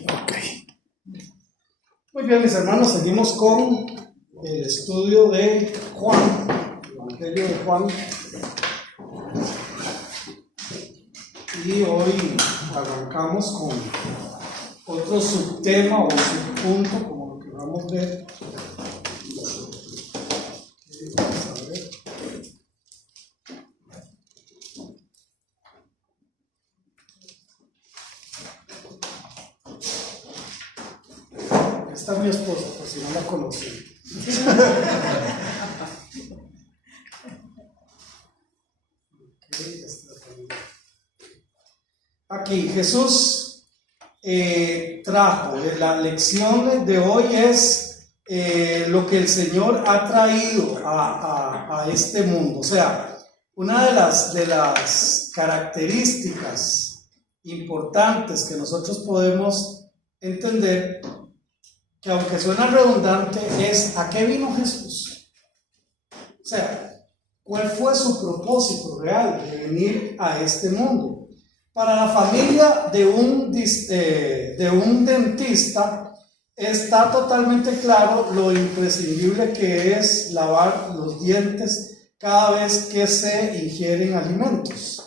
Ok. Muy bien, mis hermanos, seguimos con el estudio de Juan, el Evangelio de Juan. Y hoy arrancamos con otro subtema o subpunto, como lo que vamos a ver. Vamos a ver. Esta es mi esposa, por si no la conocen. Aquí Jesús trajo, la lección de hoy es lo que el Señor ha traído a este mundo. O sea, una de las características importantes que nosotros podemos entender, que aunque suena redundante, es ¿a qué vino Jesús? O sea, ¿cuál fue su propósito real de venir a este mundo? Para la familia de un dentista está totalmente claro lo imprescindible que es lavar los dientes cada vez que se ingieren alimentos.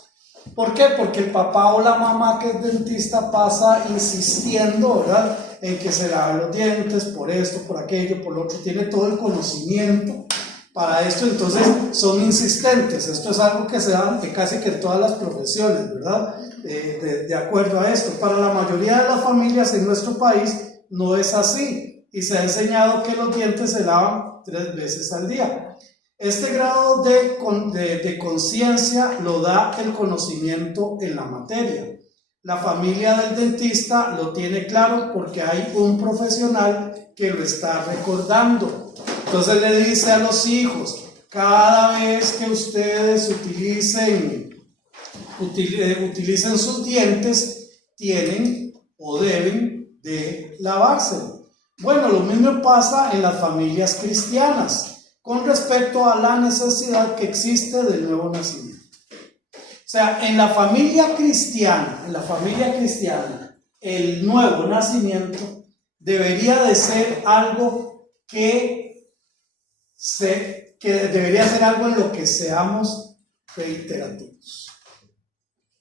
¿Por qué? Porque el papá o la mamá que es dentista pasa insistiendo, ¿verdad?, en que se laven los dientes por esto, por aquello, por lo otro, tiene todo el conocimiento para esto, entonces son insistentes. Esto es algo que se da casi que en todas las profesiones, ¿verdad? De acuerdo a esto. Para la mayoría de las familias en nuestro país no es así y se ha enseñado que los dientes se lavan 3 veces al día. Este grado de conciencia lo da el conocimiento en la materia. La familia del dentista lo tiene claro porque hay un profesional que lo está recordando. Entonces le dice a los hijos: cada vez que ustedes utilicen sus dientes, tienen o deben de lavárselo. Bueno, lo mismo pasa en las familias cristianas con respecto a la necesidad que existe del nuevo nacimiento. O sea, en la familia cristiana, el nuevo nacimiento debería de ser algo debería ser algo en lo que seamos reiterativos,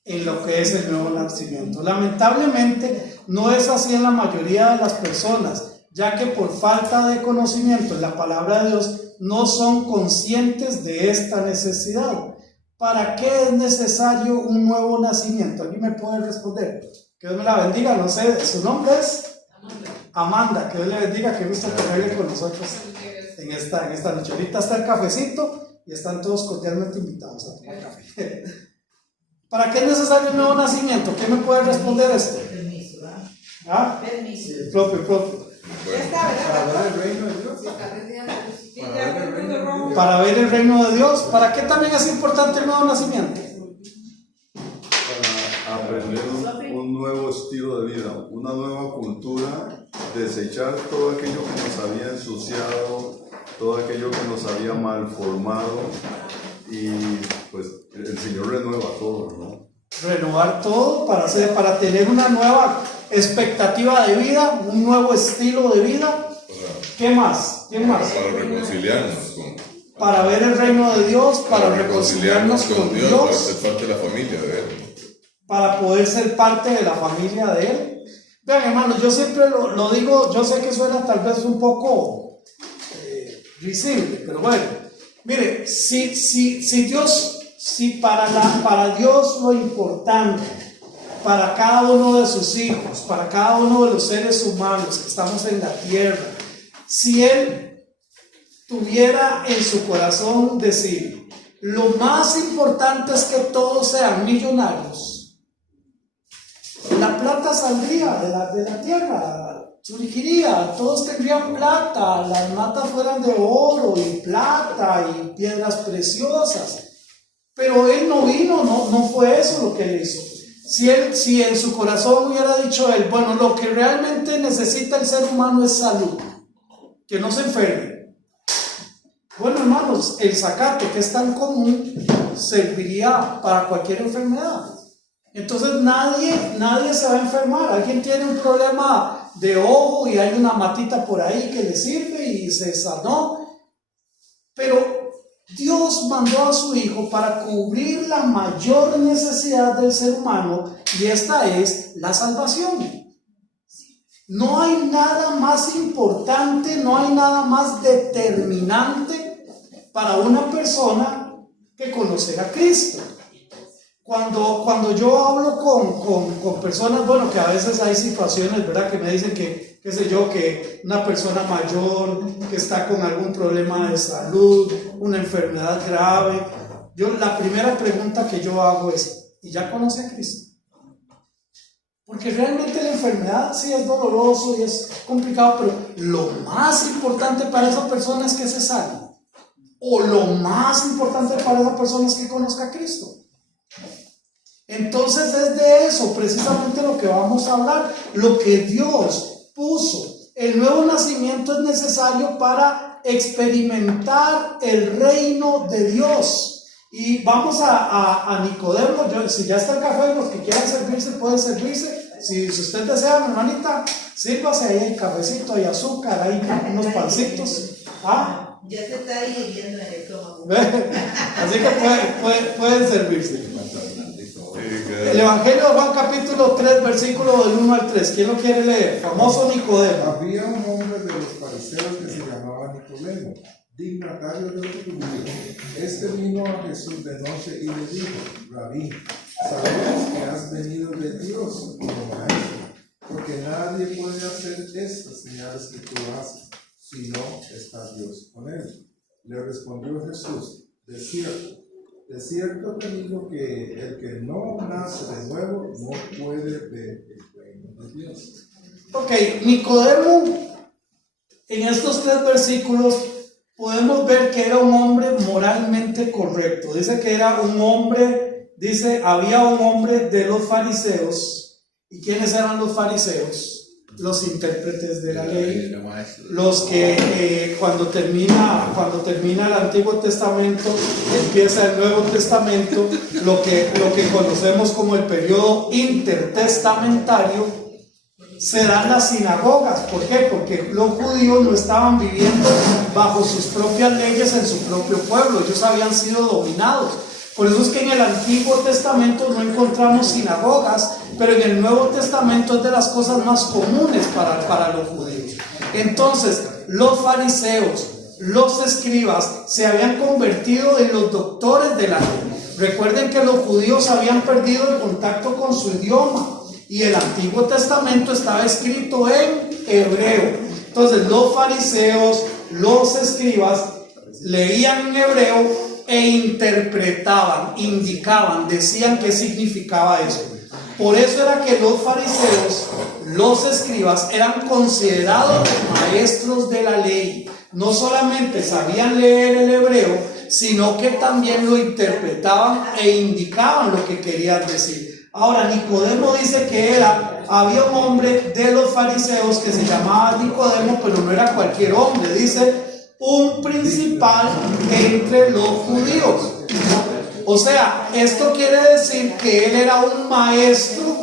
en lo que es el nuevo nacimiento. Lamentablemente no es así en la mayoría de las personas, ya que por falta de conocimiento en la palabra de Dios no son conscientes de esta necesidad. ¿Para qué es necesario un nuevo nacimiento? ¿Alguien me puede responder? Que Dios me la bendiga, no sé, ¿su nombre es? Amanda, que Dios le bendiga, que gusto tenerle con nosotros en esta noche. Ahorita está el cafecito y están todos cordialmente invitados a tomar café. ¿Para qué es necesario un nuevo nacimiento? ¿Quién me puede responder esto? Permiso, ¿verdad? ¿Ah? Permiso. Sí, propio. Ya está, ¿verdad? Para ver el reino de Dios. Para ver el reino de Dios. ¿Para qué también es importante el nuevo nacimiento? Para aprender un nuevo estilo de vida, una nueva cultura, desechar todo aquello que nos había ensuciado, todo aquello que nos había malformado, y pues el Señor renueva todo, ¿no? Renovar todo para tener una nueva expectativa de vida, un nuevo estilo de vida. ¿Qué más? Para reconciliarnos para ver el reino de Dios, para reconciliarnos con Dios, para ser parte de la familia de Él. Para poder ser parte de la familia de Él. Vean, hermanos, yo siempre lo digo, yo sé que suena tal vez un poco risible, pero bueno, mire, si para Dios lo importante, para cada uno de sus hijos, para cada uno de los seres humanos que estamos en la tierra, si Él tuviera en su corazón decir, lo más importante es que todos sean millonarios, la plata saldría de la tierra, surgiría, todos tendrían plata, las matas fueran de oro y plata y piedras preciosas. Pero Él no vino, no fue eso lo que Él hizo. Si en su corazón hubiera dicho Él, bueno, lo que realmente necesita el ser humano es salud, que no se enferme. Bueno, hermanos, el zacate, que es tan común, serviría para cualquier enfermedad. Entonces nadie se va a enfermar. Alguien tiene un problema de ojo y hay una matita por ahí que le sirve y se sanó. Pero Dios mandó a su Hijo para cubrir la mayor necesidad del ser humano, y esta es la salvación. No hay nada más importante, no hay nada más determinante para una persona que conocer a Cristo. Cuando yo hablo con personas, bueno, que a veces hay situaciones, ¿verdad?, que me dicen que, qué sé yo, que una persona mayor que está con algún problema de salud, una enfermedad grave, la primera pregunta que yo hago es: ¿y ya conoce a Cristo? Porque realmente la enfermedad sí es doloroso y es complicado, pero lo más importante para esa persona es que se sane. O lo más importante para esa persona es que conozca a Cristo. Entonces es de eso precisamente lo que vamos a hablar. Lo que Dios puso. El nuevo nacimiento es necesario para experimentar el reino de Dios. Y vamos a Nicodemo. Si ya está el café, los que quieran servirse pueden servirse. Si usted desea, mi hermanita, sírvase, ahí hay cafecito, hay azúcar, hay unos pancitos. ¿Ah? Ya se está dividiendo en el estómago. Así que pueden servirse. El Evangelio de Juan capítulo 3, versículo del 1 al 3. ¿Quién lo quiere leer? Famoso Nicodemo. Había un hombre de los fariseos que se llamaba Nicodemo, dignatario de los judíos. Este vino a Jesús de noche y le dijo: Rabí, sabemos que has venido de Dios como maestro, porque nadie puede hacer estas señales que tú haces si no está Dios con él. Le respondió Jesús: de cierto te digo que el que no nace de nuevo no puede ver el reino de Dios. Ok, Nicodemo, en estos 3 versículos podemos ver que era un hombre moralmente correcto. Dice que era un hombre, había un hombre de los fariseos. ¿Y quiénes eran los fariseos? Los intérpretes de la ley, los que cuando termina el Antiguo Testamento, empieza el Nuevo Testamento, lo que conocemos como el periodo intertestamentario, se dan las sinagogas. ¿Por qué? Porque los judíos no estaban viviendo bajo sus propias leyes en su propio pueblo, ellos habían sido dominados. Por eso es que en el Antiguo Testamento no encontramos sinagogas, pero en el Nuevo Testamento es de las cosas más comunes para los judíos. Entonces, los fariseos, los escribas, se habían convertido en los doctores de la ley. Recuerden que los judíos habían perdido el contacto con su idioma y el Antiguo Testamento estaba escrito en hebreo. Entonces, los fariseos, los escribas, leían en hebreo e interpretaban, indicaban, decían qué significaba eso. Por eso era que los fariseos, los escribas, eran considerados maestros de la ley. No solamente sabían leer el hebreo, sino que también lo interpretaban e indicaban lo que querían decir. Ahora, Nicodemo dice que había un hombre de los fariseos que se llamaba Nicodemo, pero no era cualquier hombre, dice un principal entre los judíos. O sea, esto quiere decir que él era un maestro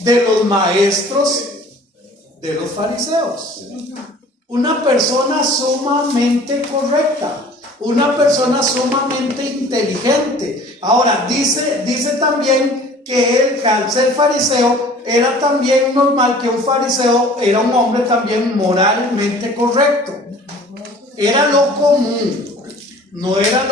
de los maestros de los fariseos. Una persona sumamente correcta, una persona sumamente inteligente. Ahora, dice también que él, al ser fariseo, era también normal que un fariseo era un hombre también moralmente correcto. Era lo común, no era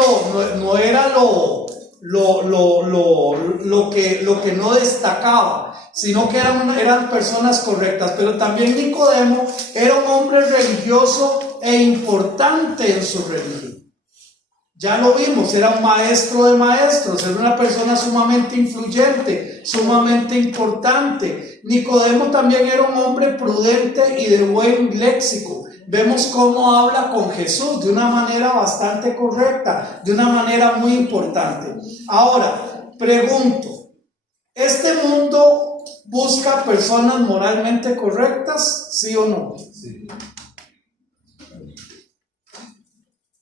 lo que no destacaba, sino que eran personas correctas. Pero también Nicodemo era un hombre religioso e importante en su religión. Ya lo vimos, era un maestro de maestros, era una persona sumamente influyente, sumamente importante. Nicodemo también era un hombre prudente y de buen léxico. Vemos cómo habla con Jesús de una manera bastante correcta, de una manera muy importante. Ahora, pregunto, ¿este mundo busca personas moralmente correctas? ¿Sí o no? Sí.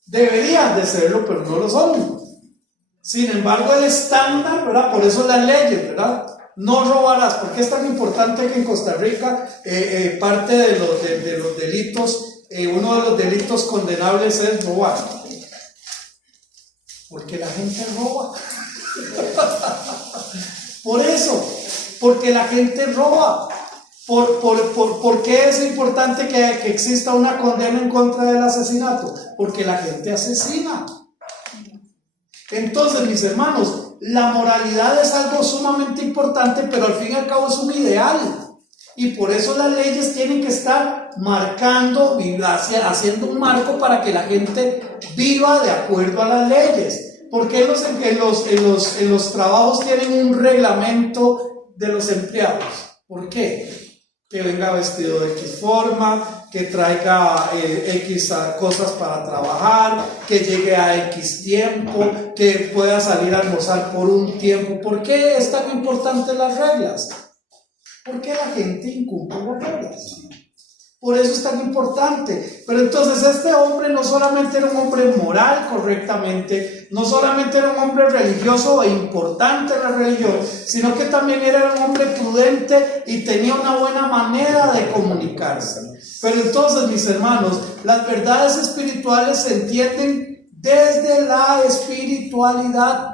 Deberían de serlo, pero no lo son. Sin embargo, el estándar, ¿verdad? Por eso las leyes, ¿verdad? no robarás. ¿Por qué es tan importante que en Costa Rica parte de los delitos, uno de los delitos condenables es robar? Porque la gente roba. Por eso, porque la gente roba. ¿Por qué es importante que exista una condena en contra del asesinato? Porque la gente asesina. Entonces, mis hermanos, la moralidad es algo sumamente importante, pero al fin y al cabo es un ideal. Y por eso las leyes tienen que estar marcando, haciendo un marco para que la gente viva de acuerdo a las leyes. Porque en los trabajos tienen un reglamento de los empleados. ¿Por qué? Que venga vestido de X forma, que traiga X cosas para trabajar, que llegue a X tiempo, que pueda salir a almorzar por un tiempo. ¿Por qué es tan importante las reglas? Porque la gente incumple las reglas. Por eso es tan importante. Pero entonces este hombre no solamente era un hombre moral correctamente, no solamente era un hombre religioso e importante en la religión, sino que también era un hombre prudente y tenía una buena manera de comunicarse. Pero entonces, mis hermanos, las verdades espirituales se entienden desde la espiritualidad.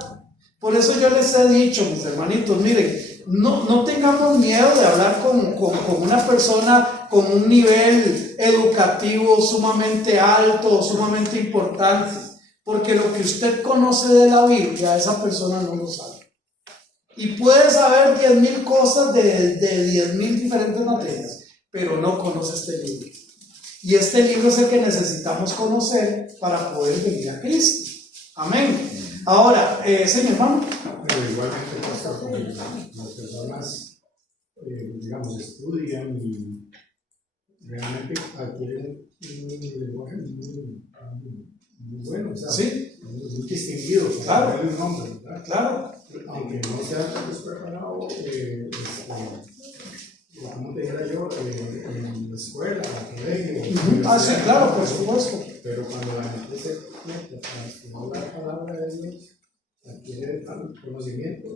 Por eso yo les he dicho, mis hermanitos, miren, no tengamos miedo de hablar con una persona con un nivel educativo sumamente alto, sumamente importante, porque lo que usted conoce de la Biblia, esa persona no lo sabe. Y puede saber 10,000 cosas de 10,000 diferentes materias, pero no conoce este libro. Y este libro es el que necesitamos conocer para poder venir a Cristo. Amén. Ahora, señor hermano. Pero igualmente pasa con las personas, digamos, estudian y realmente adquieren un lenguaje muy bueno, o sea, sí, muy distinguido, claro, para darle un nombre, ¿verdad? Claro. Aunque no sea tan preparado, como te dijera yo, en la escuela, en el colegio. Sí, claro, por supuesto. Pero cuando la gente se mete para estudiar la palabra de Dios, adquiere conocimiento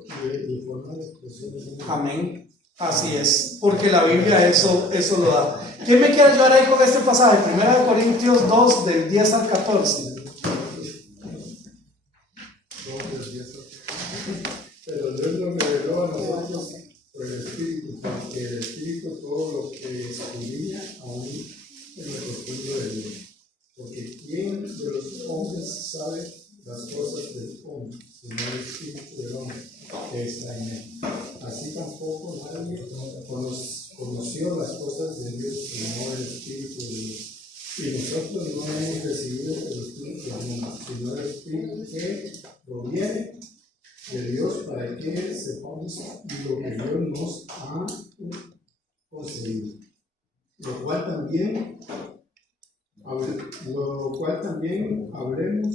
y forma de expresión. Amén. Así es, porque la Biblia eso lo da. ¿Quién me quiere ayudar ahí con este pasaje? 1 Corintios 2, del 10 al 14. Pero Dios nos reveló a nosotros por el Espíritu, porque el Espíritu todo lo que escudriña aún en lo profundo de Dios. Porque ¿quién de los hombres sabe las cosas del hombre, sino el Espíritu del hombre que está en él? Así tampoco nadie conoció las cosas de Dios, sino el Espíritu de Dios. Y nosotros no hemos recibido el Espíritu del mundo, sino el Espíritu que proviene de Dios, para que sepamos lo que Dios nos ha concedido, lo cual también hablemos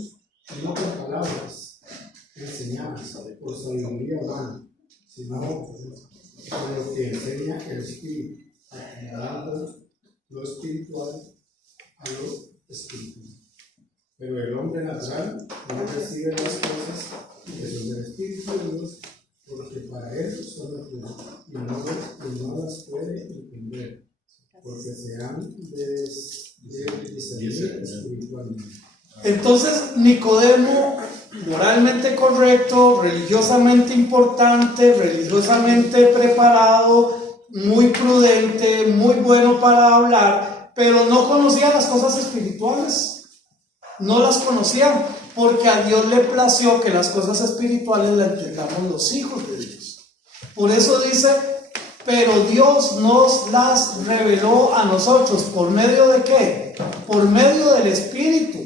no con palabras enseñadas por sabiduría humana, sino por lo que enseña el Espíritu, acomodando lo espiritual a lo espiritual. Pero el hombre natural no recibe las cosas que son del Espíritu de Dios, porque para él son naturales y no las puede entender, porque se han de discernir espiritualmente. Entonces, Nicodemo, moralmente correcto, religiosamente importante, religiosamente preparado, muy prudente, muy bueno para hablar, pero no conocía las cosas espirituales. No las conocía, porque a Dios le plació que las cosas espirituales las entendamos los hijos de Dios. Por eso dice, pero Dios nos las reveló a nosotros. ¿Por medio de qué? Por medio del Espíritu.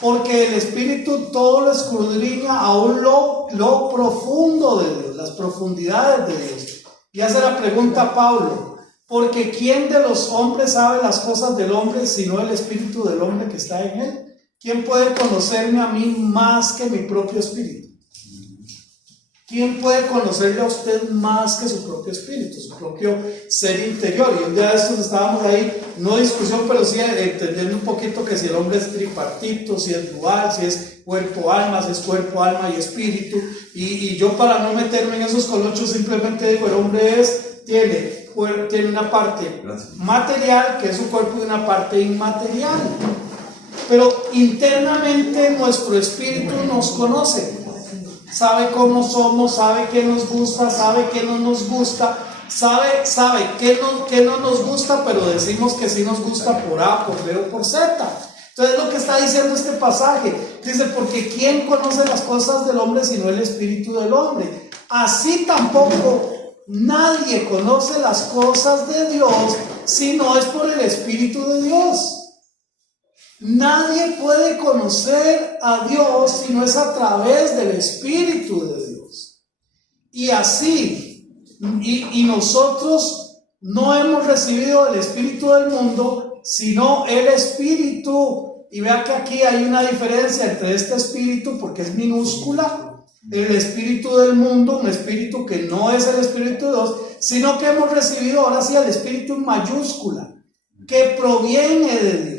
Porque el Espíritu todo lo escudriña aún lo profundo de Dios, las profundidades de Dios. Y hace la pregunta a Pablo, porque ¿quién de los hombres sabe las cosas del hombre sino el Espíritu del hombre que está en él? ¿Quién puede conocerme a mí más que mi propio espíritu? ¿Quién puede conocerle a usted más que su propio espíritu, su propio ser interior? Y un día de estos estábamos ahí, no discusión, pero sí entendiendo un poquito que si el hombre es tripartito, si es dual, si es cuerpo, alma, si es cuerpo, alma y espíritu. Y yo, para no meterme en esos colochos, simplemente digo, el hombre tiene una parte material, que es su cuerpo, y una parte inmaterial. Pero internamente nuestro espíritu nos conoce. Sabe cómo somos, sabe qué nos gusta, sabe qué no nos gusta, sabe qué no nos gusta, pero decimos que sí nos gusta por A, por B o por Z. Entonces, lo que está diciendo este pasaje, dice, porque ¿quién conoce las cosas del hombre sino el espíritu del hombre? Así tampoco nadie conoce las cosas de Dios si no es por el espíritu de Dios. Nadie puede conocer a Dios si no es a través del Espíritu de Dios. Y así, y nosotros no hemos recibido el Espíritu del mundo, sino el Espíritu. Y vea que aquí hay una diferencia entre este Espíritu, porque es minúscula, el Espíritu del mundo, un Espíritu que no es el Espíritu de Dios, sino que hemos recibido ahora sí el Espíritu en mayúscula, que proviene de Dios.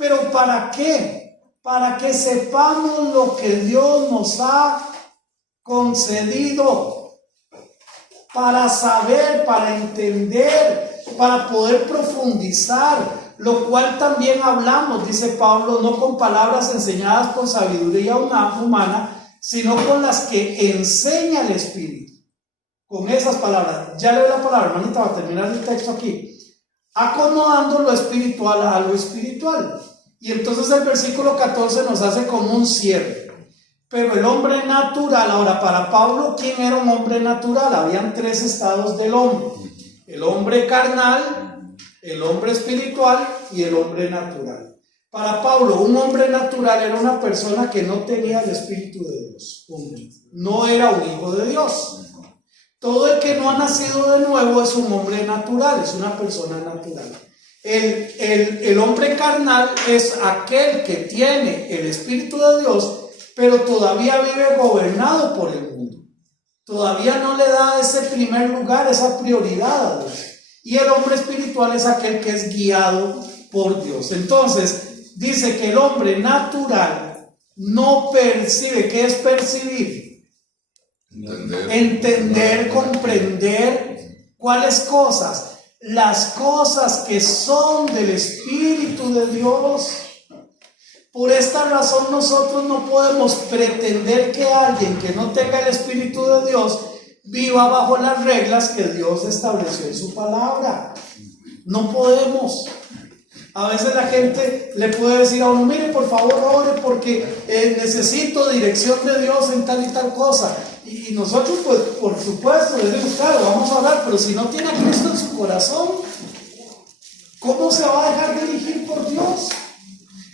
¿Pero para qué? Para que sepamos lo que Dios nos ha concedido, para saber, para entender, para poder profundizar, lo cual también hablamos, dice Pablo, no con palabras enseñadas por sabiduría humana, sino con las que enseña el Espíritu. Con esas palabras, ya leo la palabra, hermanita, va a terminar el texto aquí, acomodando lo espiritual a lo espiritual. Y entonces el versículo 14 nos hace como un cierre. Pero el hombre natural, ahora para Pablo, ¿quién era un hombre natural? Habían tres estados del hombre: el hombre carnal, el hombre espiritual y el hombre natural. Para Pablo, un hombre natural era una persona que no tenía el Espíritu de Dios, no era un hijo de Dios. Todo el que no ha nacido de nuevo es un hombre natural, es una persona natural. El hombre carnal es aquel que tiene el Espíritu de Dios, pero todavía vive gobernado por el mundo. Todavía no le da ese primer lugar, esa prioridad a Dios. Y el hombre espiritual es aquel que es guiado por Dios. Entonces, dice que el hombre natural no percibe. ¿Qué es percibir? Entender, comprender. ¿Cuáles cosas? Las cosas que son del Espíritu de Dios. Por esta razón nosotros no podemos pretender que alguien que no tenga el Espíritu de Dios viva bajo las reglas que Dios estableció en su palabra. No podemos. A veces la gente le puede decir a uno: mire, por favor, ore porque necesito dirección de Dios en tal y tal cosa. Y nosotros, pues, por supuesto, le decimos: claro, vamos a orar, pero si no tiene a Cristo en su corazón, ¿cómo se va a dejar dirigir por Dios?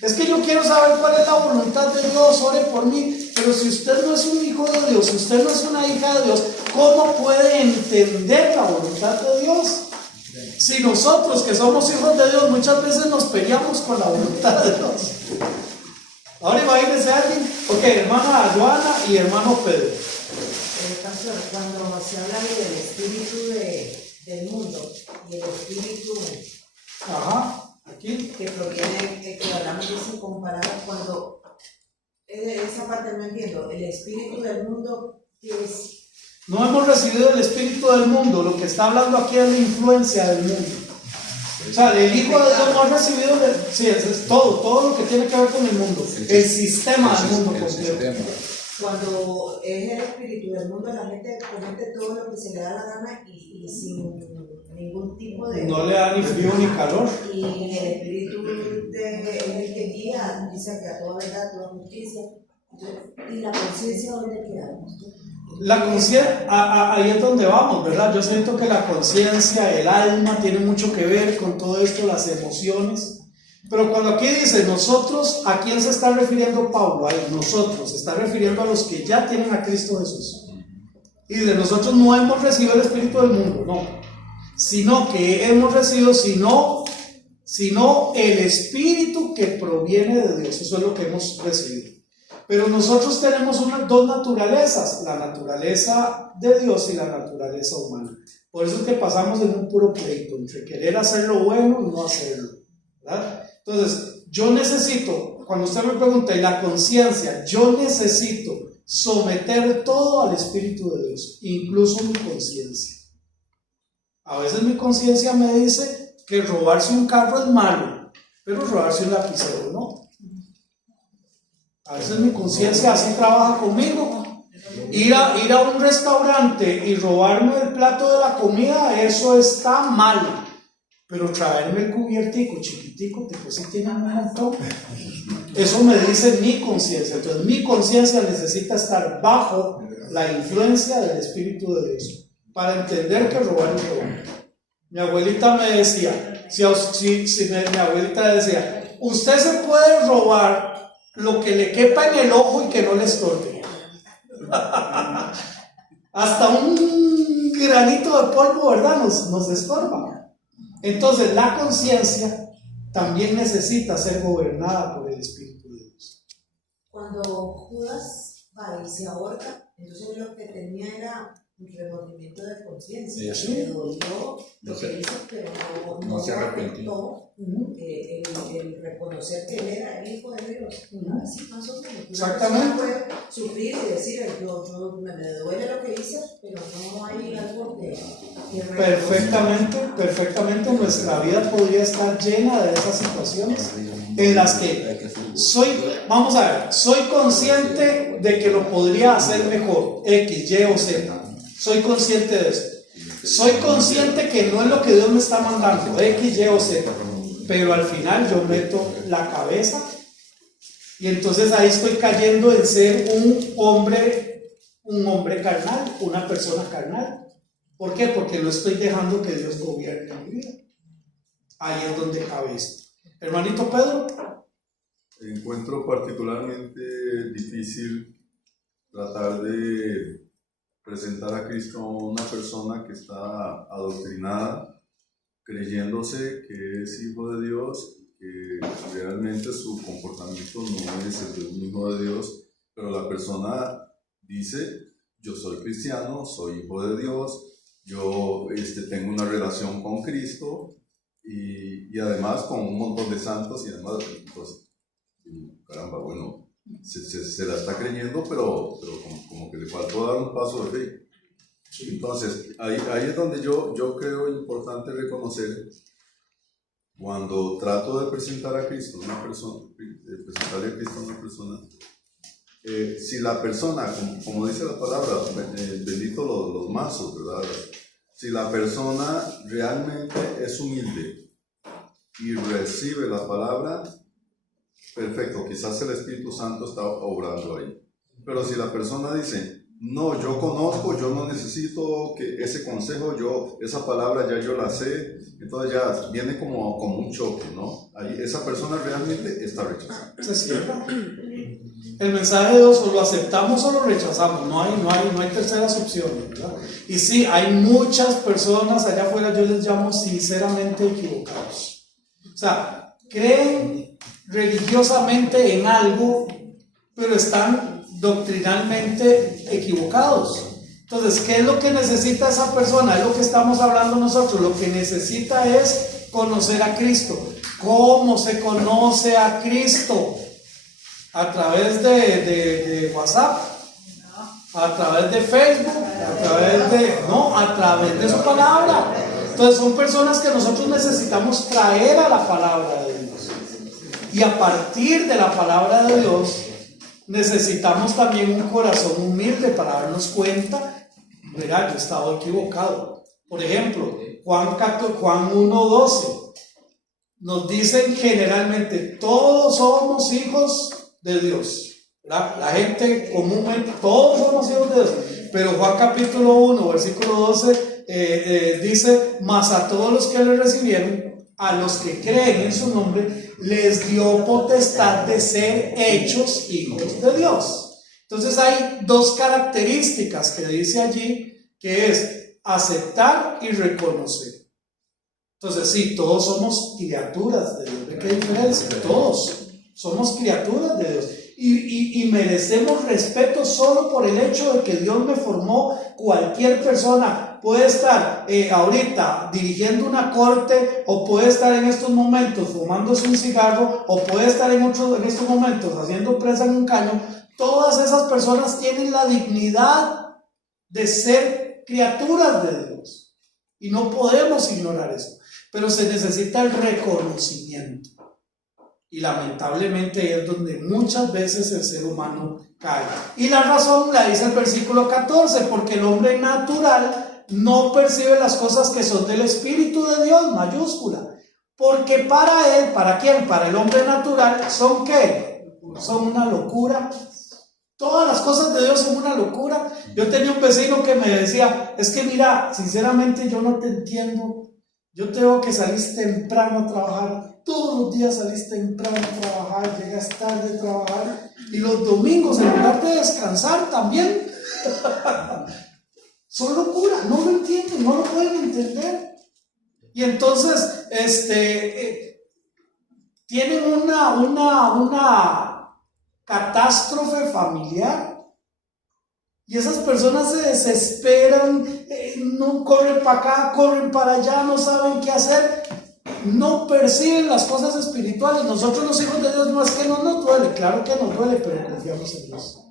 Es que yo quiero saber cuál es la voluntad de Dios, ore por mí. Pero si usted no es un hijo de Dios, si usted no es una hija de Dios, ¿cómo puede entender la voluntad de Dios? Si nosotros, que somos hijos de Dios, muchas veces nos peleamos con la voluntad de Dios. Ahora imagínense a alguien, hermana Joana y hermano Pedro. Pastor, cuando se habla del espíritu del mundo y el espíritu Aquí que proviene, que hablamos de eso comparado, cuando esa parte no entiendo, el espíritu del mundo, ¿qué es? no hemos recibido el espíritu del mundo. Lo que está hablando aquí es la influencia del mundo. O sea, el Hijo de Dios no ha recibido, sí, es todo lo que tiene que ver con el mundo, el sistema del mundo completo. Cuando es el espíritu del mundo, la gente comete todo lo que se le da la gana y sin ningún tipo de... No le da ni frío ni calor. Y el espíritu es el que guía, dice que a toda verdad, a toda justicia. Entonces, ¿y la conciencia dónde queda? La conciencia, ahí es donde vamos, ¿verdad? Yo siento que la conciencia, el alma, tiene mucho que ver con todo esto, las emociones. Pero cuando aquí dice nosotros, ¿a quién se está refiriendo Pablo? A nosotros, se está refiriendo a los que ya tienen a Cristo Jesús. Y de nosotros no hemos recibido el Espíritu del mundo, no. Sino que hemos recibido, sino el Espíritu que proviene de Dios. Eso es lo que hemos recibido. Pero nosotros tenemos dos naturalezas, la naturaleza de Dios y la naturaleza humana. Por eso es que pasamos en un puro pleito entre querer hacer lo bueno y no hacerlo, ¿verdad? Entonces, yo necesito, cuando usted me pregunta, ¿y la conciencia? Yo necesito someter todo al Espíritu de Dios, incluso mi conciencia. A veces mi conciencia me dice que robarse un carro es malo, pero robarse un lapicero no. A veces mi conciencia así trabaja conmigo. Ir a un restaurante y robarme el plato de la comida, eso está mal. Pero traerme el cubiertico chiquitico, que pues sí tiene un montón, eso me dice mi conciencia. Entonces mi conciencia necesita estar bajo la influencia del Espíritu de Dios para entender que robar es robar. Mi abuelita me decía, mi abuelita decía, usted se puede robar lo que le quepa en el ojo y que no le estorbe. Hasta un granito de polvo, ¿verdad? Nos estorba. Entonces la conciencia también necesita ser gobernada por el Espíritu de Dios. Cuando Judas va y se ahorca, entonces lo que tenía era un remordimiento de conciencia. Sí. Le dolió lo que hizo, pero no se arrepintió. El reconocer que él era el Hijo de Dios. Así más o menos. Exactamente. Puede sufrir y decir, yo me duele lo que hice, pero no hay algo que Perfectamente nuestra vida podría estar llena de esas situaciones en las que soy consciente de que lo podría hacer mejor, X, Y o Z. Soy consciente de eso. Soy consciente que no es lo que Dios me está mandando, X, Y o Z. Pero al final yo meto la cabeza y entonces ahí estoy cayendo en ser un hombre carnal, una persona carnal. ¿Por qué? Porque no estoy dejando que Dios gobierne mi vida. Ahí es donde cabe esto. Hermanito Pedro. Encuentro particularmente difícil tratar de presentar a Cristo a una persona que está adoctrinada, creyéndose que es hijo de Dios, que realmente su comportamiento no es el de un hijo de Dios, pero la persona dice, yo soy cristiano, soy hijo de Dios, yo tengo una relación con Cristo y además con un montón de santos y además, pues, caramba, bueno, se la está creyendo, pero como que le faltó dar un paso de fe. Entonces, ahí es donde yo creo importante reconocer, cuando trato de presentar a Cristo a una persona, presentarle a Cristo a una persona, si la persona, como dice la palabra, bendito los mazos, ¿verdad? Si la persona realmente es humilde y recibe la palabra, perfecto, quizás el Espíritu Santo está obrando ahí. Pero si la persona dice, no, yo conozco, yo no necesito que ese consejo, esa palabra ya yo la sé, entonces ya viene como un choque, ¿no? Ahí esa persona realmente está rechazada. ¿Se cierra? El mensaje de Dios o lo aceptamos o lo rechazamos, no hay terceras opciones, ¿verdad? Y sí, hay muchas personas allá afuera, yo les llamo sinceramente equivocados. O sea, creen religiosamente en algo, pero están doctrinalmente equivocados. Entonces, ¿qué es lo que necesita esa persona? Es lo que estamos hablando nosotros. Lo que necesita es conocer a Cristo. ¿Cómo se conoce a Cristo? A través de WhatsApp, a través de Facebook, a través de su palabra. Entonces son personas que nosotros necesitamos traer a la palabra de Dios. Y a partir de la palabra de Dios necesitamos también un corazón humilde para darnos cuenta, mira, yo he estado equivocado. Por ejemplo, Juan 1:12 nos dicen generalmente, todos somos hijos de Dios, ¿verdad? La gente comúnmente, todos somos hijos de Dios, pero Juan capítulo 1, versículo 12 dice, mas a todos los que le recibieron, a los que creen en su nombre, les dio potestad de ser hechos hijos de Dios. Entonces hay dos características que dice allí, que es aceptar y reconocer. Entonces sí, todos somos criaturas de Dios. ¿Ve qué diferencia? Todos somos criaturas de Dios. y merecemos respeto solo por el hecho de que Dios me formó. Cualquier persona puede estar ahorita dirigiendo una corte, o puede estar en estos momentos fumándose un cigarro, o puede estar en estos momentos haciendo presa en un caño. Todas esas personas tienen la dignidad de ser criaturas de Dios y no podemos ignorar eso, pero se necesita el reconocimiento. Y lamentablemente ahí es donde muchas veces el ser humano cae. Y la razón la dice el versículo 14, porque el hombre natural no percibe las cosas que son del Espíritu de Dios, mayúscula. Porque para él, ¿para quién? Para el hombre natural, ¿son qué? Son una locura. Todas las cosas de Dios son una locura. Yo tenía un vecino que me decía, es que mira, sinceramente yo no te entiendo. Yo tengo que salir temprano a trabajar. Todos los días salís temprano a trabajar, llegas tarde a trabajar, y los domingos en lugar de descansar también. Son locura, no lo entienden, no lo pueden entender. Y entonces tienen una catástrofe familiar, y esas personas se desesperan, no corren para acá, corren para allá, no saben qué hacer, no perciben las cosas espirituales. Nosotros los hijos de Dios, no es que no nos duele, claro que nos duele, pero confiamos en Dios,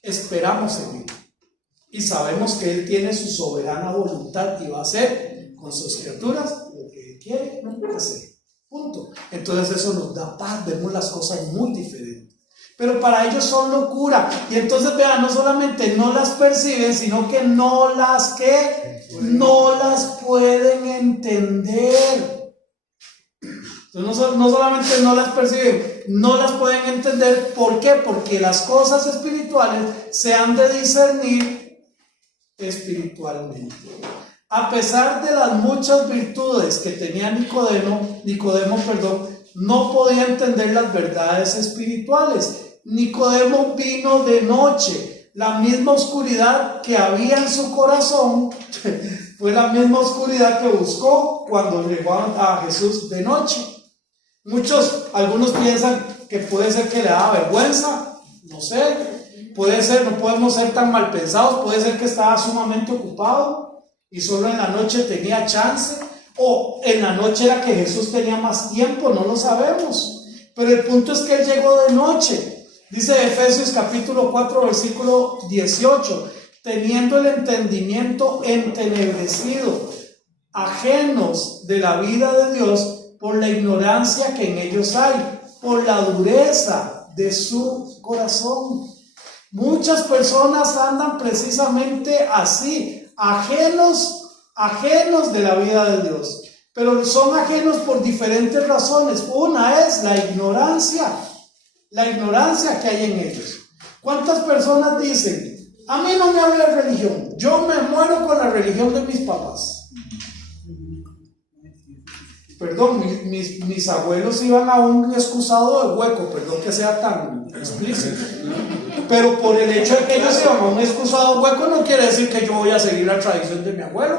esperamos en Él y sabemos que Él tiene su soberana voluntad y va a hacer con sus criaturas lo que Él quiere hacer, punto. Entonces eso nos da paz, vemos las cosas muy diferentes. Pero para ellos son locura. Y entonces vean, no solamente no las perciben, sino que no las pueden entender. Entonces no solamente no las perciben, no las pueden entender. ¿Por qué? Porque las cosas espirituales se han de discernir espiritualmente. A pesar de las muchas virtudes que tenía Nicodemo, no podía entender las verdades espirituales. Nicodemo vino de noche. La misma oscuridad que había en su corazón fue la misma oscuridad que buscó cuando llegó a Jesús de noche. Algunos piensan que puede ser que le daba vergüenza, no sé, puede ser, no podemos ser tan mal pensados, puede ser que estaba sumamente ocupado y solo en la noche tenía chance, o en la noche era que Jesús tenía más tiempo, no lo sabemos. Pero el punto es que Él llegó de noche. Dice Efesios capítulo 4 versículo 18, teniendo el entendimiento entenebrecido, ajenos de la vida de Dios por la ignorancia que en ellos hay, por la dureza de su corazón. Muchas personas andan precisamente así, ajenos de la vida de Dios, pero son ajenos por diferentes razones. Una es la ignorancia que hay en ellos. ¿Cuántas personas dicen, a mí no me habla de religión, yo me muero con la religión de mis papás? Perdón, mis abuelos iban a un excusado de hueco, perdón que sea tan explícito, pero por el hecho de que ellos iban a un excusado de hueco no quiere decir que yo voy a seguir la tradición de mi abuelo,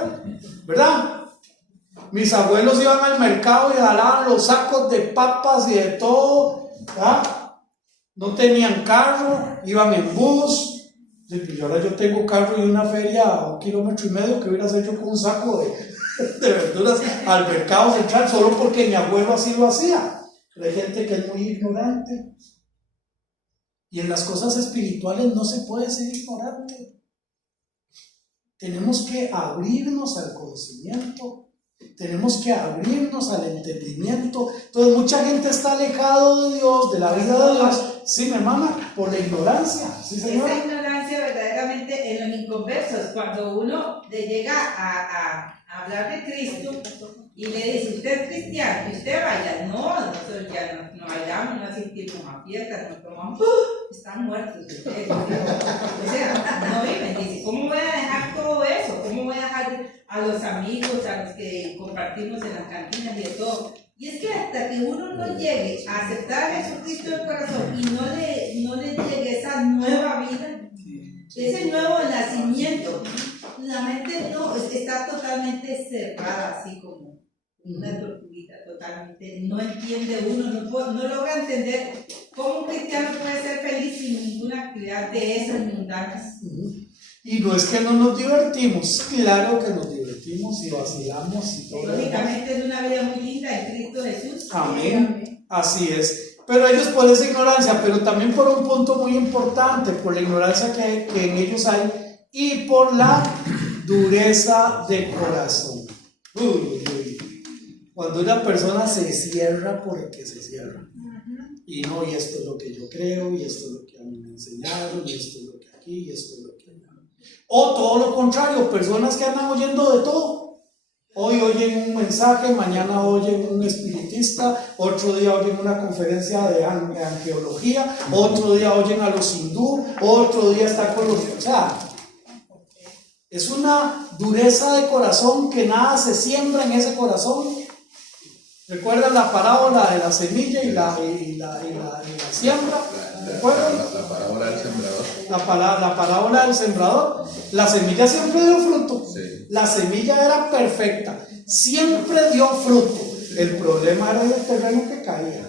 ¿verdad? Mis abuelos iban al mercado y jalaban los sacos de papas y de todo, ¿verdad? No tenían carro, iban en bus. Y ahora yo tengo carro y una feria a 1,5 kilómetros, que hubiera hecho yo con un saco de verduras al mercado central, solo porque mi abuelo así lo hacía. Pero hay gente que es muy ignorante. Y en las cosas espirituales no se puede ser ignorante. Tenemos que abrirnos al conocimiento. Tenemos que abrirnos al entendimiento. Entonces mucha gente está alejado de Dios, de la vida de Dios. Sí, mi hermana, por la ignorancia. Sí, señora. Esa ignorancia verdaderamente en los inconversos, cuando uno le llega a hablar de Cristo y le dice, usted es cristiano, y usted baila, nosotros ya no bailamos, no asistimos a fiestas, no tomamos, están muertos ustedes. O sea, no viven, dice, ¿cómo voy a dejar todo eso? ¿Cómo voy a dejar a los amigos, a los que compartimos en las cantinas y de todo? Y es que hasta que uno no llegue a aceptar a Jesucristo del corazón y no le llegue esa nueva vida, ese nuevo nacimiento, la mente no está totalmente cerrada, así como una tortuguita, totalmente no entiende uno, no logra entender ¿Cómo un cristiano puede ser feliz sin ninguna actividad de esas mundanas? Y no es que no nos divertimos, claro que nos divertimos y vacilamos y todo. Lógicamente es una vida muy linda en Cristo Jesús. Amén. Así es. Pero ellos por esa ignorancia, pero también por un punto muy importante, por la ignorancia que en ellos hay y por la dureza de corazón. Cuando una persona se cierra porque se cierra. Y no, y esto es lo que yo creo, y esto es lo que a mí me enseñaron, y esto es lo que aquí, y esto es lo que allá. O todo lo contrario, personas que andan oyendo de todo. Hoy oyen un mensaje, mañana oyen un espiritista, otro día oyen una conferencia de angeología, otro día oyen a los hindú, otro día está con los... O sea, es una dureza de corazón que nada se siembra en ese corazón. ¿Recuerdan la parábola de la semilla y la siembra? ¿Recuerdan? La parábola del sembrador. La parábola del sembrador. La semilla siempre dio fruto. Sí. La semilla era perfecta. Siempre dio fruto. El problema era el terreno que caía.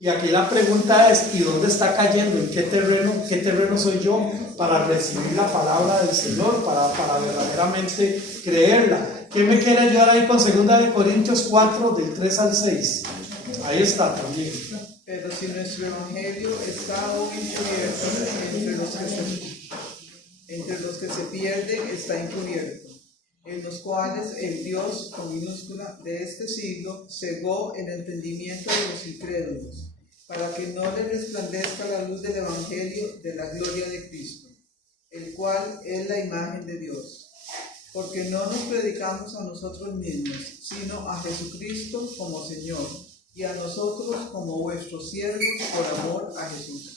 Y aquí la pregunta es, ¿y dónde está cayendo? ¿En qué terreno? ¿Qué terreno soy yo para recibir la palabra del Señor? Para verdaderamente creerla. ¿Qué me quiere ayudar ahí con 2 Corintios 4, del 3 al 6? Ahí está también. Pero si nuestro evangelio está aún encubierto, entre los que se pierden está encubierto, en los cuales el Dios, con minúscula, de este siglo, cegó el entendimiento de los incrédulos, para que no les resplandezca la luz del evangelio de la gloria de Cristo, el cual es la imagen de Dios. Porque no nos predicamos a nosotros mismos, sino a Jesucristo como Señor, y a nosotros como vuestros siervos por amor a Jesús.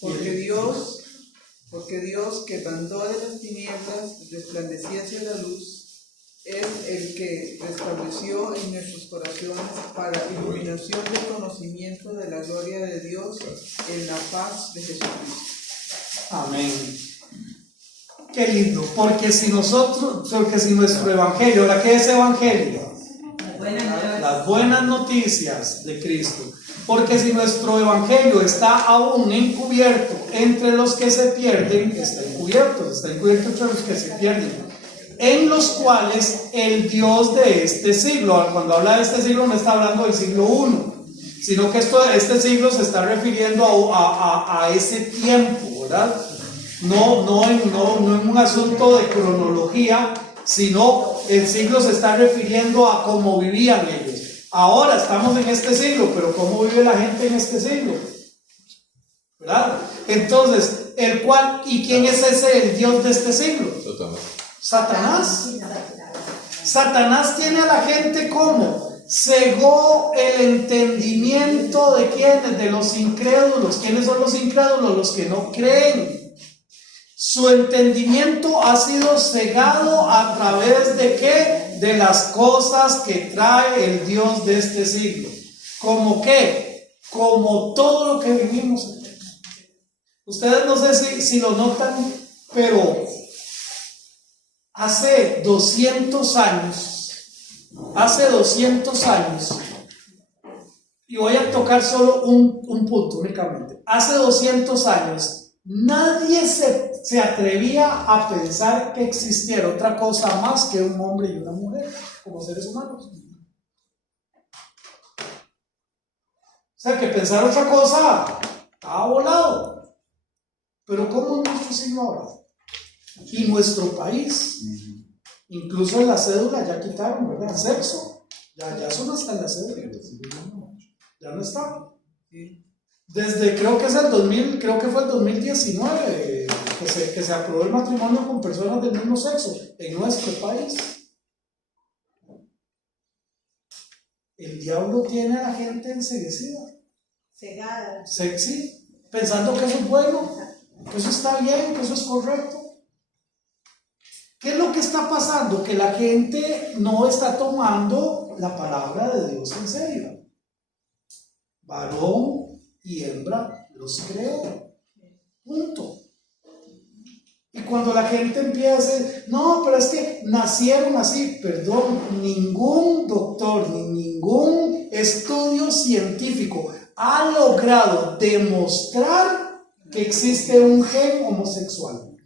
Porque Dios, que mandó de las tinieblas resplandeciese la luz, es el que restableció en nuestros corazones para iluminación del conocimiento de la gloria de Dios en la faz de Jesucristo. Amén. Qué lindo, porque si nuestro evangelio, ¿ahora qué es evangelio? Las buenas noticias de Cristo. Porque si nuestro evangelio está aún encubierto entre los que se pierden, está encubierto entre los que se pierden, en los cuales el Dios de este siglo, cuando habla de este siglo no está hablando del siglo I, sino que este siglo se está refiriendo a ese tiempo, ¿verdad? No en un asunto de cronología, sino el siglo se está refiriendo a cómo vivían ellos. Ahora estamos en este siglo, pero ¿cómo vive la gente en este siglo? ¿Verdad? Entonces, el cual, ¿y quién es ese, el Dios de este siglo? Satanás. Satanás tiene a la gente como cegó el entendimiento de quiénes, de los incrédulos. ¿Quiénes son los incrédulos? Los que no creen. Su entendimiento ha sido cegado a través de ¿qué? De las cosas que trae el Dios de este siglo. ¿Cómo qué? Como todo lo que vivimos. Ustedes no sé si lo notan, pero hace 200 años, y voy a tocar solo un punto únicamente. Hace 200 años, nadie se atrevía a pensar que existiera otra cosa más que un hombre y una mujer como seres humanos. O sea, que pensar otra cosa estaba volado. Pero ¿cómo es nuestro siglo ahora? Y nuestro país, incluso en la cédula ya quitaron, ¿verdad? Sexo, ya eso no está en la cédula, ya no está. Desde creo que fue el 2019 que se aprobó el matrimonio con personas del mismo sexo en nuestro país. El diablo tiene a la gente enceguecida, Cegada. sexy, pensando que eso es bueno, que eso está bien, que eso es correcto. ¿Qué es lo que está pasando? Que la gente no está tomando la palabra de Dios en serio. Varón y hembra los creó. Punto. Y cuando la gente empieza a decir, no, pero es que nacieron así, perdón, ningún doctor ni ningún estudio científico ha logrado demostrar que existe un gen homosexual.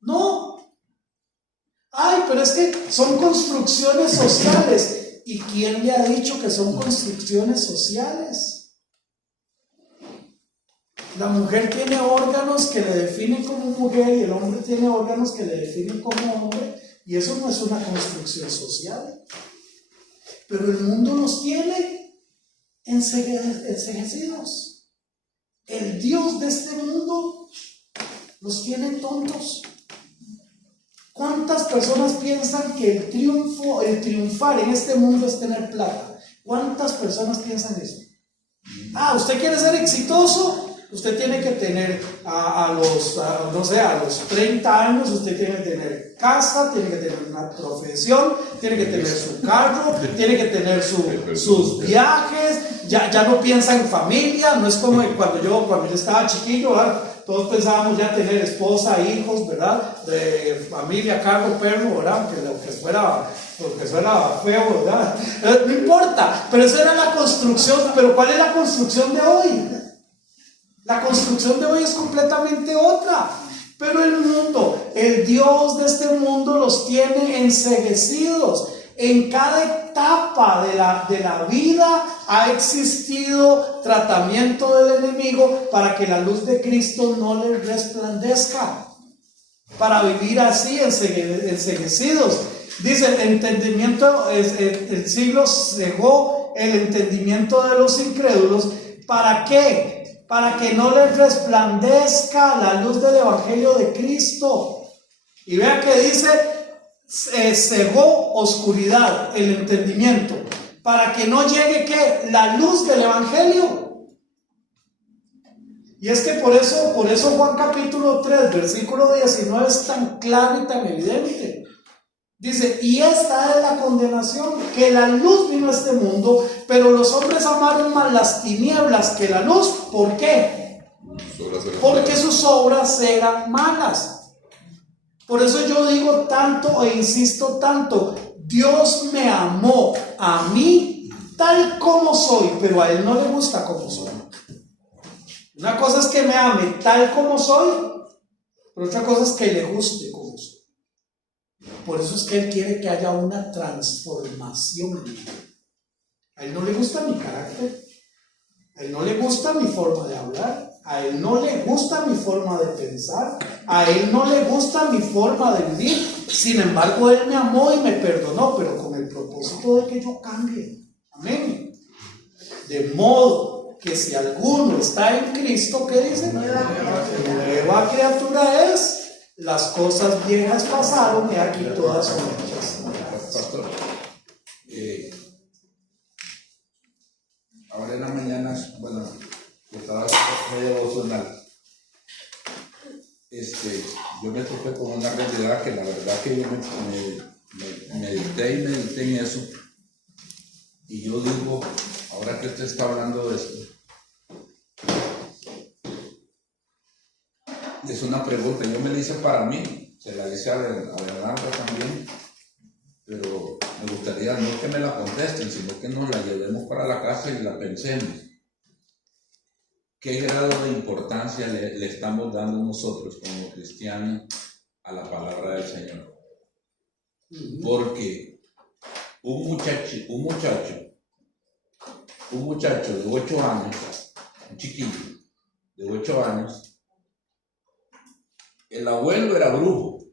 No. Ay, pero es que son construcciones sociales. ¿Y quién le ha dicho que son construcciones sociales? La mujer tiene órganos que le definen como mujer y el hombre tiene órganos que le definen como hombre, y eso no es una construcción social. Pero el mundo nos tiene enceguecidos. El Dios de este mundo los tiene tontos. ¿Cuántas personas piensan que el triunfar en este mundo es tener plata? ¿Cuántas personas piensan eso? Ah, ¿usted quiere ser exitoso? Usted tiene que tener a los 30 años, usted tiene que tener casa, tiene que tener una profesión, tiene que tener su carro, tiene que tener sus viajes, ya no piensa en familia. No es como cuando yo estaba chiquillo, ¿verdad? Todos pensábamos ya tener esposa, hijos, ¿verdad? De familia, carro, perro, ¿verdad? Aunque lo que fuera feo, ¿verdad? No importa, pero esa era la construcción. Pero ¿cuál es la construcción de hoy? La construcción de hoy es completamente otra. Pero el mundo, el Dios de este mundo los tiene enceguecidos. En cada etapa de la vida ha existido tratamiento del enemigo para que la luz de Cristo no les resplandezca, para vivir así enceguecidos. Dice, el entendimiento, el siglo cegó el entendimiento de los incrédulos. ¿Para qué? Para que no les resplandezca la luz del evangelio de Cristo. Y vea que dice, cegó oscuridad, el entendimiento, para que no llegue ¿qué? La luz del evangelio. Y es que por eso Juan capítulo 3 versículo 19 es tan claro y tan evidente. Dice, y esta es la condenación, que la luz vino a este mundo, pero los hombres amaron más las tinieblas que la luz. ¿Por qué? Porque sus obras eran malas. Por eso yo digo tanto e insisto tanto, Dios me amó a mí tal como soy, pero a Él no le gusta como soy. Una cosa es que me ame tal como soy, pero otra cosa es que le guste como soy. Por eso es que Él quiere que haya una transformación. A Él no le gusta mi carácter, a Él no le gusta mi forma de hablar, a Él no le gusta mi forma de pensar, a Él no le gusta mi forma de vivir. Sin embargo, Él me amó y me perdonó, pero con el propósito de que yo cambie. Amén. De modo que si alguno está en Cristo, ¿qué dice? Nueva criatura es. Las cosas viejas pasaron y aquí todas son hechas. Pastor, ahora en la mañana, bueno, estaba medio devocional. Yo me topé con una realidad que la verdad que yo me medité en eso. Y yo digo, ahora que usted está hablando de esto, es una pregunta, yo me la hice para mí, se la hice a Leonardo también, pero me gustaría no que me la contesten, sino que nos la llevemos para la casa y la pensemos. ¿Qué grado de importancia le estamos dando nosotros como cristianos a la palabra del Señor? Porque un muchacho de 8 años, un chiquillo de 8 años, el abuelo era brujo,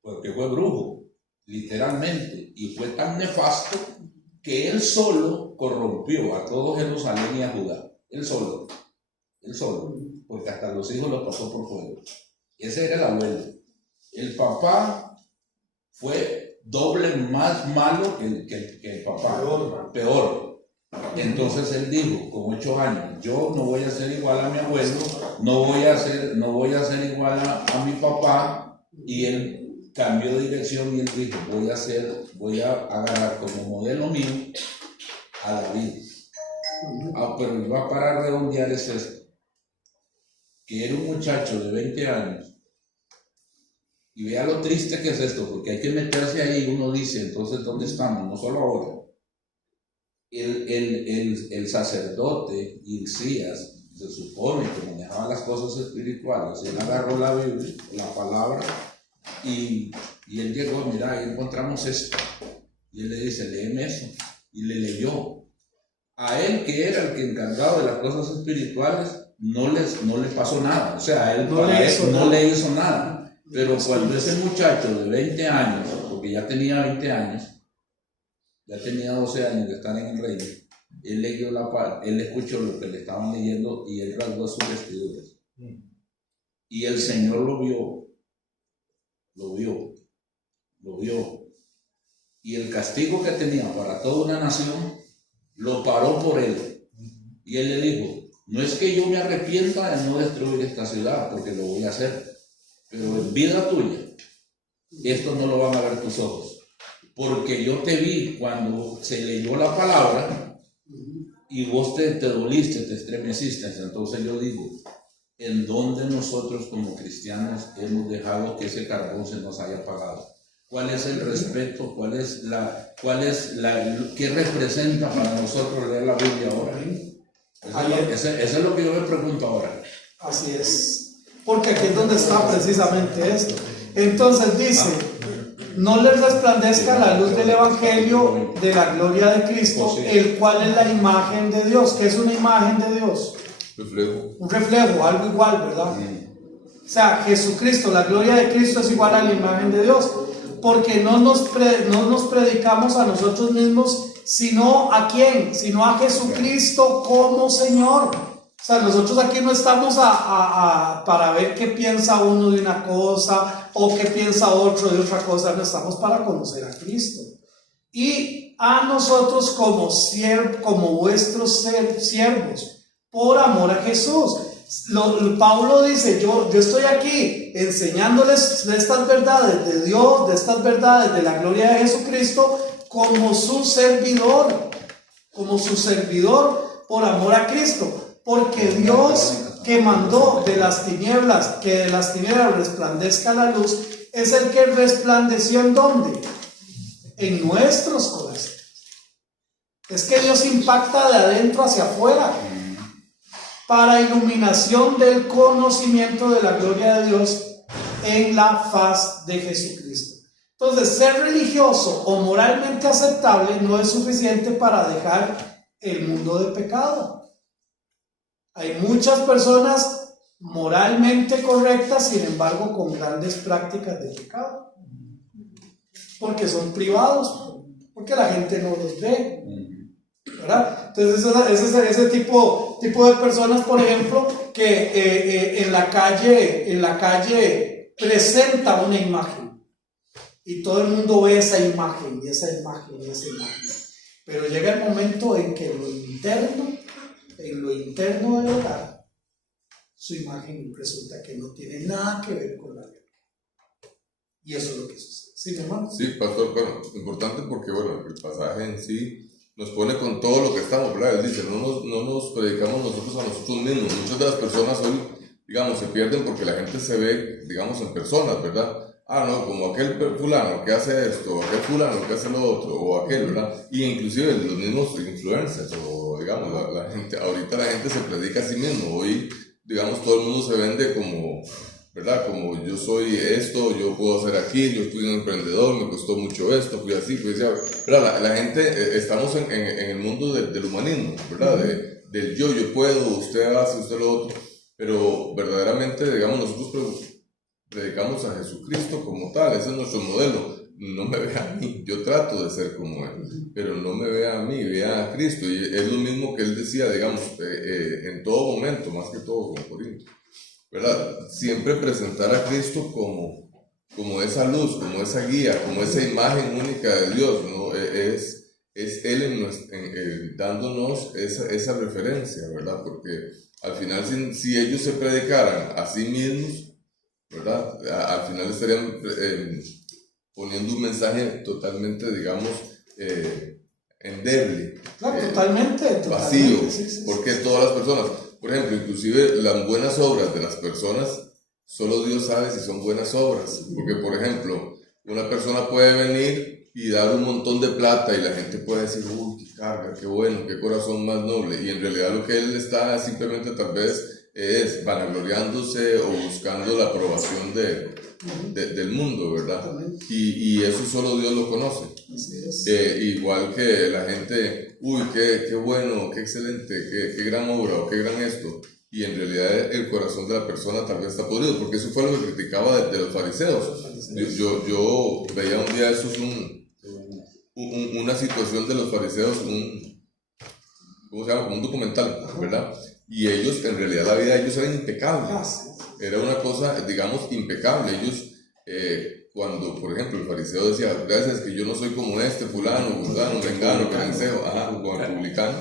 porque fue brujo, literalmente, y fue tan nefasto que él solo corrompió a todo Jerusalén y a Judá. Él solo, porque hasta los hijos los pasó por fuego. Ese era el abuelo. El papá fue doble más malo que el papá, peor. Entonces él dijo, con 8 años, yo no voy a ser igual a mi abuelo, no voy a ser igual a mi papá, y él cambió de dirección y él dijo, voy a agarrar como modelo mío a David. Pero iba para redondear es esto, que era un muchacho de 20 años. Y vea lo triste que es esto, porque hay que meterse ahí. Uno dice, entonces, ¿dónde estamos? No solo ahora. El sacerdote Hilcías, se supone que manejaba las cosas espirituales, él agarró la Biblia, la palabra, y él llegó, mira, ahí encontramos esto. Y él le dice, léeme eso. Y le leyó. A él, que era el que encargado de las cosas espirituales, no le pasó nada. O sea, a él no le hizo nada. Pero cuando ese muchacho de 20 años, porque ya tenía 20 años, ya tenía 12 años de estar en el reino, él leyó él escuchó lo que le estaban leyendo y él rasgó sus vestiduras. Y el Señor lo vio. Y el castigo que tenía para toda una nación, lo paró por él. Y él le dijo, no es que yo me arrepienta de no destruir esta ciudad, porque lo voy a hacer, pero en vida tuya, esto no lo van a ver tus ojos. Porque yo te vi cuando se leyó la palabra y vos te doliste, te estremeciste. Entonces yo digo, ¿en dónde nosotros como cristianos hemos dejado que ese carbón se nos haya apagado? ¿Cuál es el respeto? ¿Qué representa para nosotros leer la Biblia ahora? Eso es lo que yo me pregunto ahora. Así es. Porque aquí es donde está precisamente esto. Entonces dice, no les resplandezca la luz del Evangelio de la gloria de Cristo, el cual es la imagen de Dios. ¿Qué es una imagen de Dios? Reflejo. Un reflejo, algo igual, ¿verdad? O sea, Jesucristo, la gloria de Cristo es igual a la imagen de Dios. Porque no nos predicamos a nosotros mismos, sino ¿a quién? Sino a Jesucristo como Señor. O sea, nosotros aquí no estamos para ver qué piensa uno de una cosa o qué piensa otro de otra cosa, no estamos para conocer a Cristo. Y a nosotros como vuestros siervos, por amor a Jesús. Paulo dice, yo estoy aquí enseñándoles de estas verdades de Dios, de estas verdades de la gloria de Jesucristo, como su servidor por amor a Cristo. Porque Dios, que mandó que de las tinieblas resplandezca la luz, es el que resplandeció ¿en dónde? En nuestros corazones. Es que Dios impacta de adentro hacia afuera para iluminación del conocimiento de la gloria de Dios en la faz de Jesucristo. Entonces, ser religioso o moralmente aceptable no es suficiente para dejar el mundo de pecado. Hay muchas personas moralmente correctas, sin embargo, con grandes prácticas de pecado. Porque son privados, porque la gente no los ve, ¿verdad? Entonces, ese tipo de personas, por ejemplo, que en la calle presenta una imagen y todo el mundo ve esa imagen. Pero llega el momento en que en lo interno del hogar, su imagen resulta que no tiene nada que ver con la verdad. Y eso es lo que sucede. ¿Sí, mi hermano? Sí, pastor, bueno, importante porque, bueno, el pasaje en sí nos pone con todo lo que estamos, ¿verdad? Él dice, no nos predicamos nosotros a nosotros mismos. Muchas de las personas hoy, digamos, se pierden porque la gente se ve, digamos, en personas, ¿verdad? No, como aquel fulano que hace esto, o aquel fulano que hace lo otro, o aquel, ¿verdad? Y inclusive los mismos influencers, o digamos, la gente, ahorita la gente se predica a sí mismo. Hoy, digamos, todo el mundo se vende como, ¿verdad? Como yo soy esto, yo puedo hacer aquí, yo fui un emprendedor, me costó mucho esto, fui así, ¿verdad? La gente, estamos en el mundo del humanismo, ¿verdad? Del yo puedo, usted hace, usted lo otro, pero verdaderamente, digamos, nosotros predicamos a Jesucristo como tal, ese es nuestro modelo. No me vea a mí, yo trato de ser como Él, pero no me vea a mí, vea a Cristo. Y es lo mismo que Él decía, digamos, en todo momento, más que todo con Corinto, ¿verdad? Siempre presentar a Cristo como esa luz, como esa guía, como esa imagen única de Dios, ¿no? Es Él dándonos esa referencia, ¿verdad? Porque al final, si ellos se predicaran a sí mismos, ¿verdad? Al final estarían poniendo un mensaje totalmente, digamos, endeble, totalmente vacío, sí. porque todas las personas, por ejemplo, inclusive las buenas obras de las personas, solo Dios sabe si son buenas obras. Porque, por ejemplo, una persona puede venir y dar un montón de plata y la gente puede decir, uy, qué carga, qué bueno, qué corazón más noble. Y en realidad lo que él está simplemente tal vez es vanagloriándose o buscando la aprobación del mundo, ¿verdad? Y eso solo Dios lo conoce. Igual que la gente, uy, qué bueno, qué excelente, qué gran obra o qué gran esto. Y en realidad el corazón de la persona tal vez está podrido, porque eso fue lo que criticaba de los fariseos. Yo veía un día eso, una situación de los fariseos, ¿cómo se llama? Como un documental, ¿verdad? Y ellos, en realidad la vida de ellos era impecable. Era una cosa, digamos, impecable. Ellos, cuando, por ejemplo, el fariseo decía, gracias que yo no soy como este fulano, vengano, perencejo, como el publicano,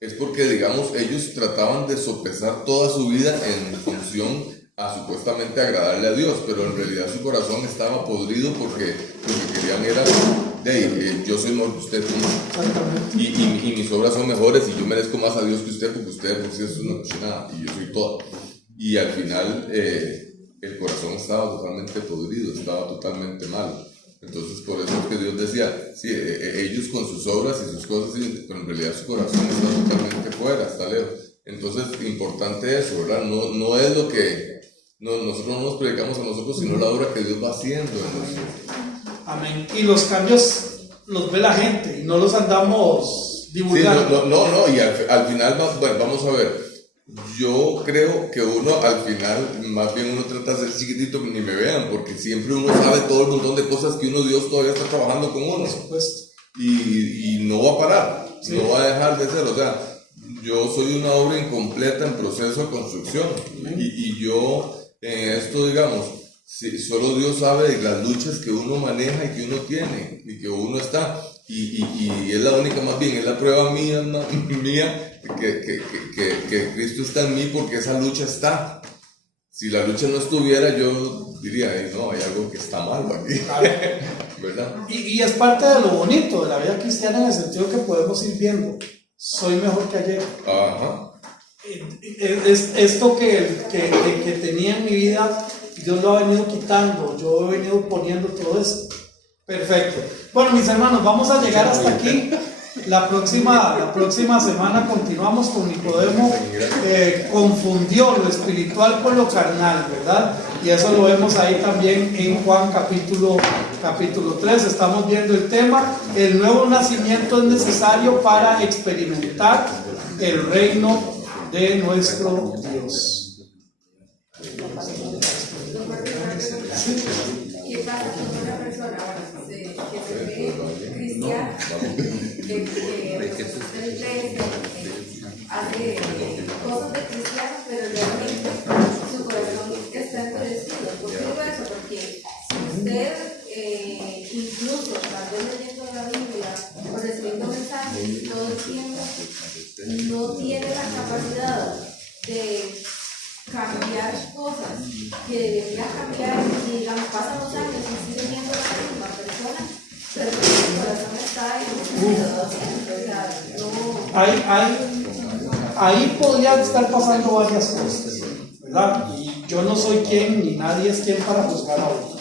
es porque, digamos, ellos trataban de sopesar toda su vida en función a supuestamente agradarle a Dios, pero en realidad su corazón estaba podrido porque lo que querían era, yo soy mejor que usted, y mis obras son mejores y yo merezco más a Dios que usted porque usted por sí es una cochinada y yo soy toda. Y al final el corazón estaba totalmente podrido, estaba totalmente mal. Entonces por eso es que Dios decía, sí, ellos con sus obras y sus cosas, pero en realidad su corazón está totalmente fuera, está lejos. Entonces importante eso, ¿verdad? No es lo que nosotros no nos predicamos a nosotros, sino la obra que Dios va haciendo en nosotros. Amén. Y los cambios los ve la gente y no los andamos divulgando. Sí, y al final, bueno, vamos a ver. Yo creo que uno al final, más bien uno trata de ser chiquitito que ni me vean, porque siempre uno sabe todo el montón de cosas que Dios todavía está trabajando con uno. Por supuesto. Y no va a parar, sí. No va a dejar de ser. O sea, yo soy una obra incompleta en proceso de construcción. Y yo, en esto, digamos, solo Dios sabe de las luchas que uno maneja y que uno tiene y que uno está. Y es la única, más bien, es la prueba mía que Cristo está en mí, porque esa lucha está. Si la lucha no estuviera, yo diría, no, hay algo que está mal aquí, ¿verdad? Y es parte de lo bonito de la vida cristiana, en el sentido que podemos ir viendo, soy mejor que ayer. Ajá. Esto que tenía en mi vida, Dios lo ha venido quitando, yo he venido poniendo todo esto. Perfecto. Bueno, mis hermanos, vamos a llegar hasta aquí. La próxima semana continuamos con Nicodemo. Confundió lo espiritual con lo carnal, ¿verdad? Y eso lo vemos ahí también en Juan capítulo 3. Estamos viendo el tema, el nuevo nacimiento es necesario para experimentar el reino de nuestro Dios. ¿Qué pasa con una persona que se ve cristiana, hace cosas de cristiano, pero realmente su corazón está endurecido? ¿Por qué digo eso? Porque si usted, incluso tal vez leyendo la Biblia o recibiendo mensajes todo el tiempo, no tiene la capacidad de cambiar cosas que debería cambiar, y digamos, pasan los años y sigue siendo la misma persona, pero el corazón está ahí podría estar pasando varias cosas, ¿verdad? Y yo no soy quien, ni nadie es quien para juzgar a otro.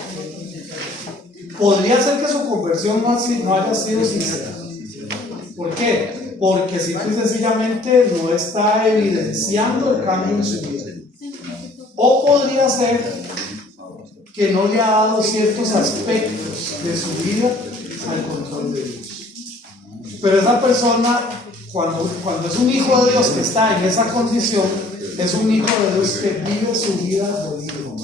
Podría ser que su conversión no haya sido sincera. ¿Por qué? Porque simple y sencillamente no está evidenciando el cambio en su vida. O podría ser que no le ha dado ciertos aspectos de su vida al control de Dios. Pero esa persona, cuando es un hijo de Dios que está en esa condición, es un hijo de Dios que vive su vida dolido.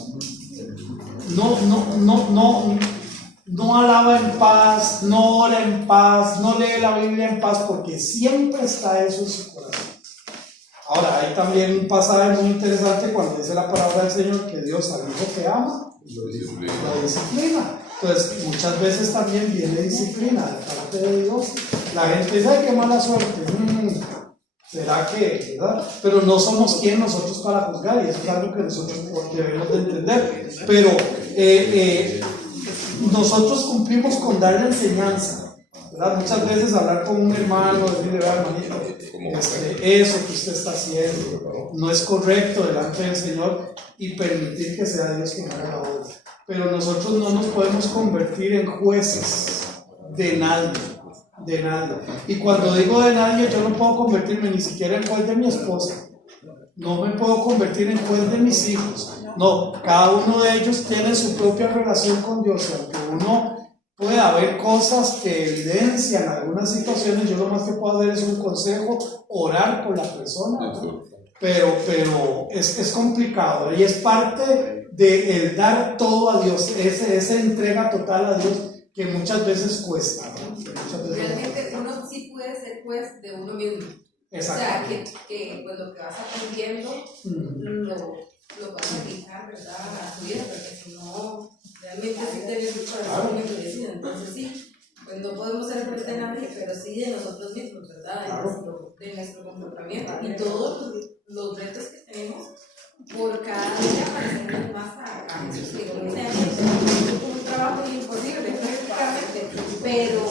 No alaba en paz, no ora en paz, no lee la Biblia en paz, porque siempre está eso en su corazón. Ahora, hay también un pasaje muy interesante cuando dice la palabra del Señor que Dios al hijo que ama la disciplina. Entonces, muchas veces también viene disciplina de parte de Dios. La gente dice, ay, qué mala suerte. ¿Será que, verdad? Pero no somos quien nosotros para juzgar, y eso es algo que nosotros debemos de entender. Pero nosotros cumplimos con dar la enseñanza, ¿verdad? Muchas veces hablar con un hermano, decirle, vea, hermanito, eso que usted está haciendo no es correcto delante del Señor, y permitir que sea Dios quien haga la obra. Pero nosotros no nos podemos convertir en jueces de nadie. De nada. Y cuando digo de nadie, yo no puedo convertirme ni siquiera en juez de mi esposa. No me puedo convertir en juez de mis hijos. No, cada uno de ellos tiene su propia relación con Dios. Y aunque uno puede haber cosas que evidencian algunas situaciones, yo lo más que puedo hacer es un consejo, orar por la persona. Pero es complicado. Y es parte de el dar todo a Dios, esa entrega total a Dios que muchas veces cuesta, ¿no? Realmente uno sí puede ser juez de uno mismo. Exacto. O sea, que pues lo que vas aprendiendo lo vas a aplicar, ¿verdad? A tu vida, porque si no, realmente sí tienes un corazón muy endurecido. Entonces sí, pues no podemos ser juez de nadie, pero sí de nosotros mismos, ¿verdad? De nuestro comportamiento y todos los retos que tenemos por cada día parecernos más a Jesús. Digo, un trabajo imposible, prácticamente, pero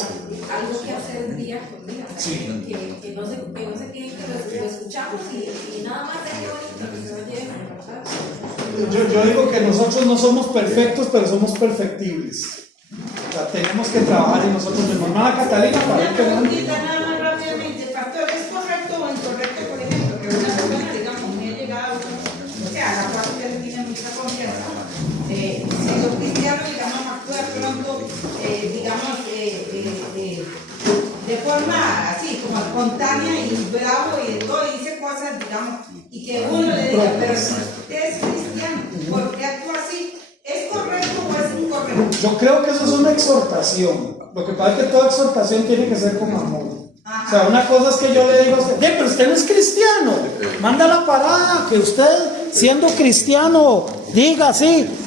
algo que hacer día con día, o sea, que no se queden que lo escuchamos y nada más de que se oye, ¿verdad? Yo digo que nosotros no somos perfectos, pero somos perfectibles. O sea, tenemos que trabajar en nosotros mismos. Hermana Catalina, para ver qué preguntita nada más rápidamente, pastor, ¿es correcto o incorrecto, por ejemplo, que una persona, digamos, me ha llegado, o sea, a la cual usted tiene mucha confianza, siendo cristiano, digamos, actúa pronto, digamos, de forma así, como espontánea y bravo y de todo, y dice cosas, digamos, y que uno le diga, pero si usted es cristiano, ¿por qué actúa así? ¿Es correcto o es incorrecto? Yo creo que eso es una exhortación. Lo que pasa es que toda exhortación tiene que ser con amor. O sea, una cosa es que yo le digo a usted, pero usted no es cristiano, manda la parada, que usted siendo cristiano diga así.